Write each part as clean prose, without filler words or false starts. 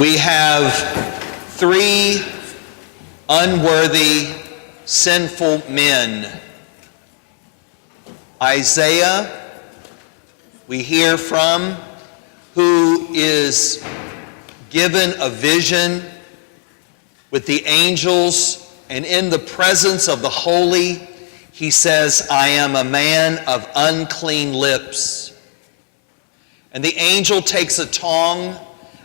We have three unworthy, sinful men. Isaiah, we hear from, who is given a vision with the angels, and in the presence of the holy, he says, I am a man of unclean lips. And the angel takes a tongue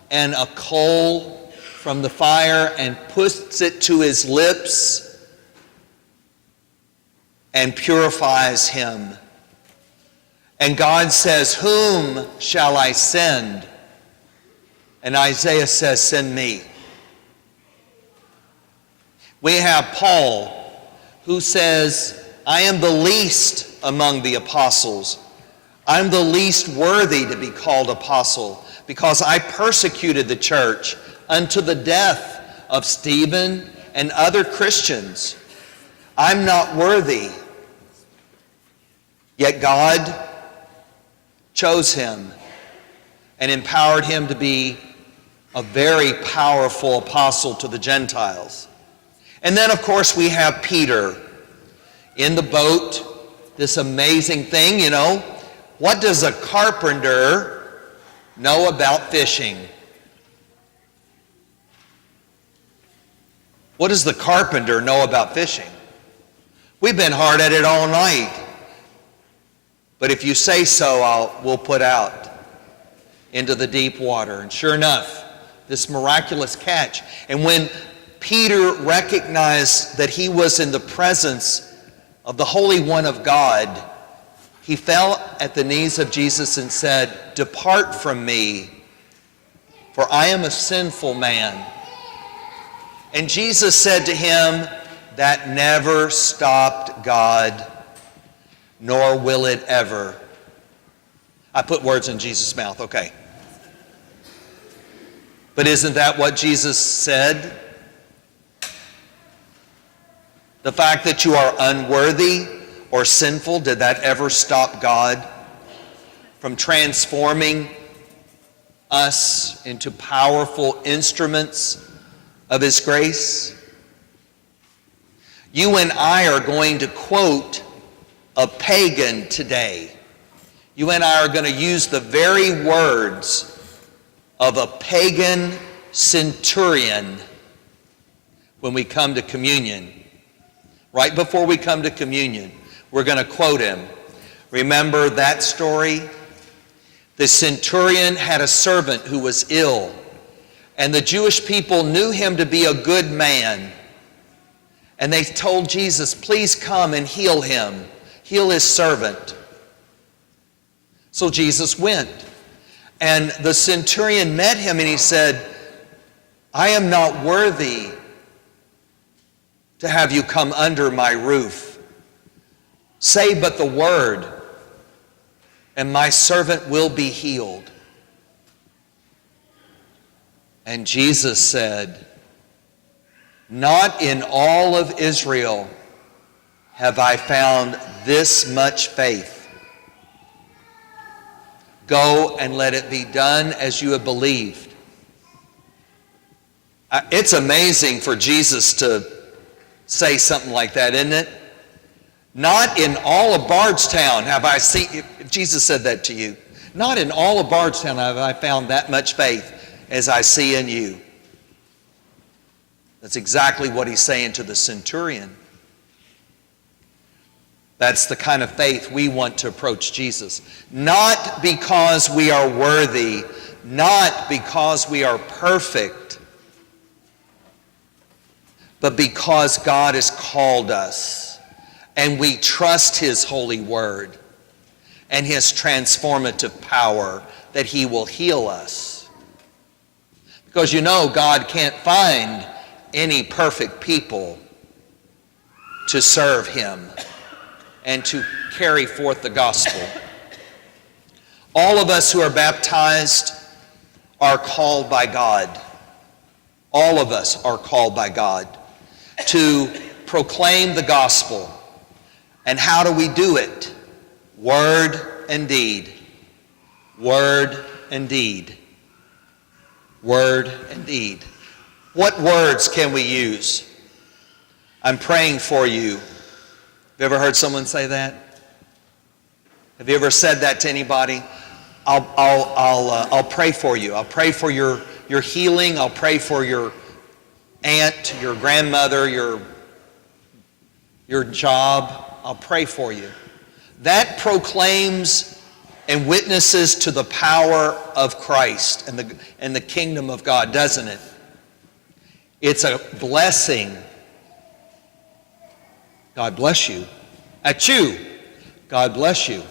and a coal from the fire and puts it to his lips and purifies him. And God says, whom shall I send? And Isaiah says, send me. We have Paul, who says, I am the least among the apostles. I'm the least worthy to be called apostle because I persecuted the church unto the death of Stephen and other Christians. I'm not worthy. Yet God chose him and empowered him to be a very powerful apostle to the Gentiles. And then, of course, we have Peter in the boat, this amazing thing, you know. What does a carpenter know about fishing? What does the carpenter know about fishing? We've been hard at it all night. But if you say so, we'll put out into the deep water. And sure enough, this miraculous catch. And when Peter recognized that he was in the presence of the Holy One of God, he fell at the knees of Jesus and said, depart from me, for I am a sinful man. And Jesus said to him, that never stopped God, nor will it ever. I put words in Jesus' mouth, okay. But isn't that what Jesus said? The fact that you are unworthy or sinful, did that ever stop God from transforming us into powerful instruments of his grace? You and I are going to quote a pagan today. You and I are going to use the very words of a pagan centurion when we come to communion. Right before we come to communion, we're going to quote him. Remember that story? The centurion had a servant who was ill, and the Jewish people knew him to be a good man. And they told Jesus, please come and heal him, heal his servant. So Jesus went, and the centurion met him, and he said, I am not worthy to have you come under my roof. Say but the word, and my servant will be healed. And Jesus said, not in all of Israel have I found this much faith. Go and let it be done as you have believed. It's amazing for Jesus to say something like that, isn't it? Not in all of Bardstown have I seen, if Jesus said that to you, not in all of Bardstown have I found that much faith as I see in you. That's exactly what he's saying to the centurion. That's the kind of faith we want to approach Jesus. Not because we are worthy, not because we are perfect, but because God has called us and we trust his holy word and his transformative power that he will heal us. Because you know God can't find any perfect people to serve him and to carry forth the gospel. All of us who are baptized are called by God. All of us are called by God to proclaim the gospel. And how do we do it? Word and deed. Word and deed. word and deed. What words can we use? I'm praying for you. Have you ever heard someone say that? Have you ever said that to anybody? I'll pray for you. I'll pray for your healing. I'll pray for your aunt, your grandmother, your job. I'll pray for you. That proclaims and witnesses to the power of Christ and the kingdom of God, doesn't it? It's a blessing. God bless you. At you, God bless you.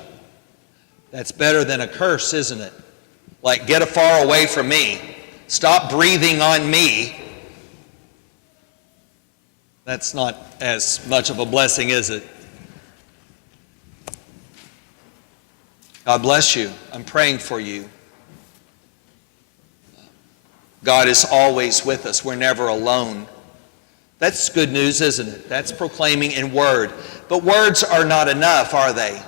That's better than a curse, isn't it? Like, get far away from me. Stop breathing on me. That's not as much of a blessing, is it? God bless you. I'm praying for you. God is always with us. We're never alone. That's good news, isn't it? That's proclaiming in word. But words are not enough, are they?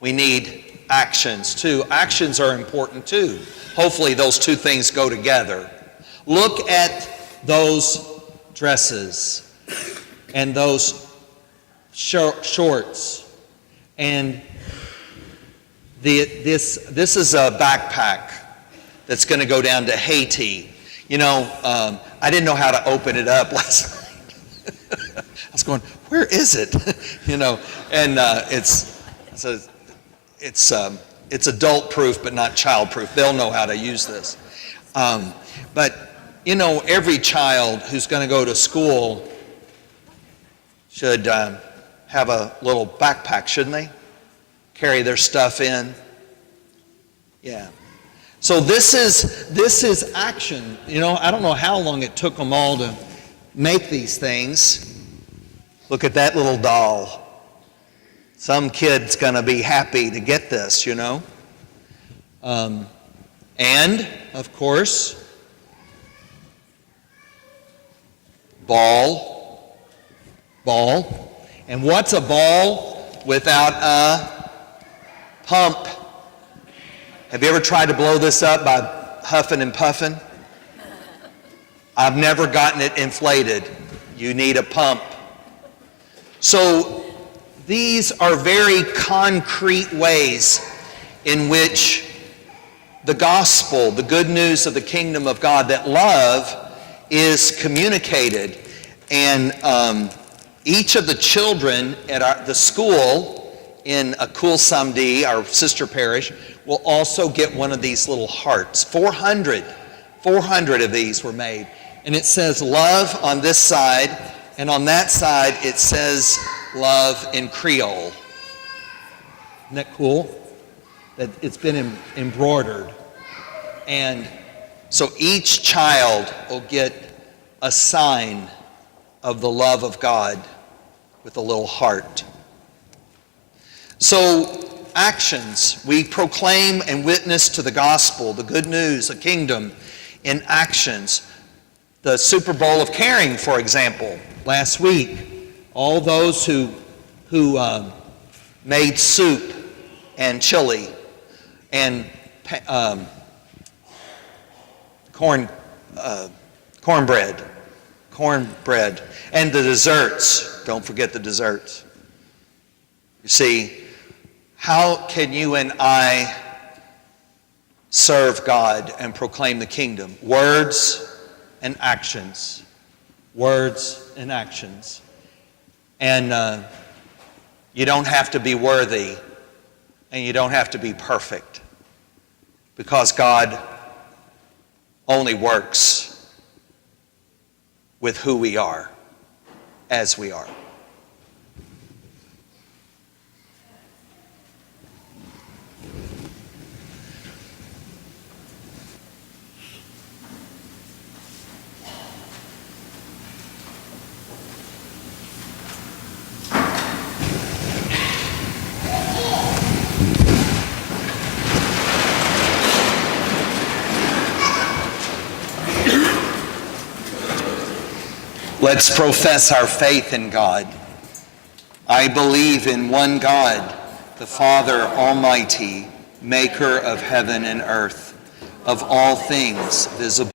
We need actions too. Actions are important too. Hopefully those two things go together. Look at those dresses and those shorts. And this is a backpack that's going to go down to Haiti. You know, I didn't know how to open it up last night. I was going, where is it? You know, and it's adult proof, but not child proof. They'll know how to use this. But you know, every child who's going to go to school should have a little backpack, shouldn't they? Carry their stuff in. Yeah. So this is action. You know, I don't know how long it took them all to make these things. Look at that little doll. Some kid's going to be happy to get this, you know. And, of course, ball. And what's a ball without a pump? Have you ever tried to blow this up by huffing and puffing? I've never gotten it inflated. You need a pump. So these are very concrete ways in which the gospel, the good news of the kingdom of God, that love is communicated. And each of the children at the school in Akul Samdi, our sister parish, will also get one of these little hearts. 400 of these were made. And it says love on this side, and on that side it says love in Creole. Isn't that cool? That it's been embroidered. And so each child will get a sign of the love of God with a little heart. So actions, we proclaim and witness to the gospel, the good news, the kingdom, in actions. The Super Bowl of Caring, for example, last week, all those who made soup and chili and cornbread, and the desserts. Don't forget the desserts. You see, how can you and I serve God and proclaim the kingdom? Words and actions. Words and actions. And you don't have to be worthy, and you don't have to be perfect, because God only works with who we are, as we are. Let's profess our faith in God. I believe in one God, the Father Almighty, maker of heaven and earth, of all things visible.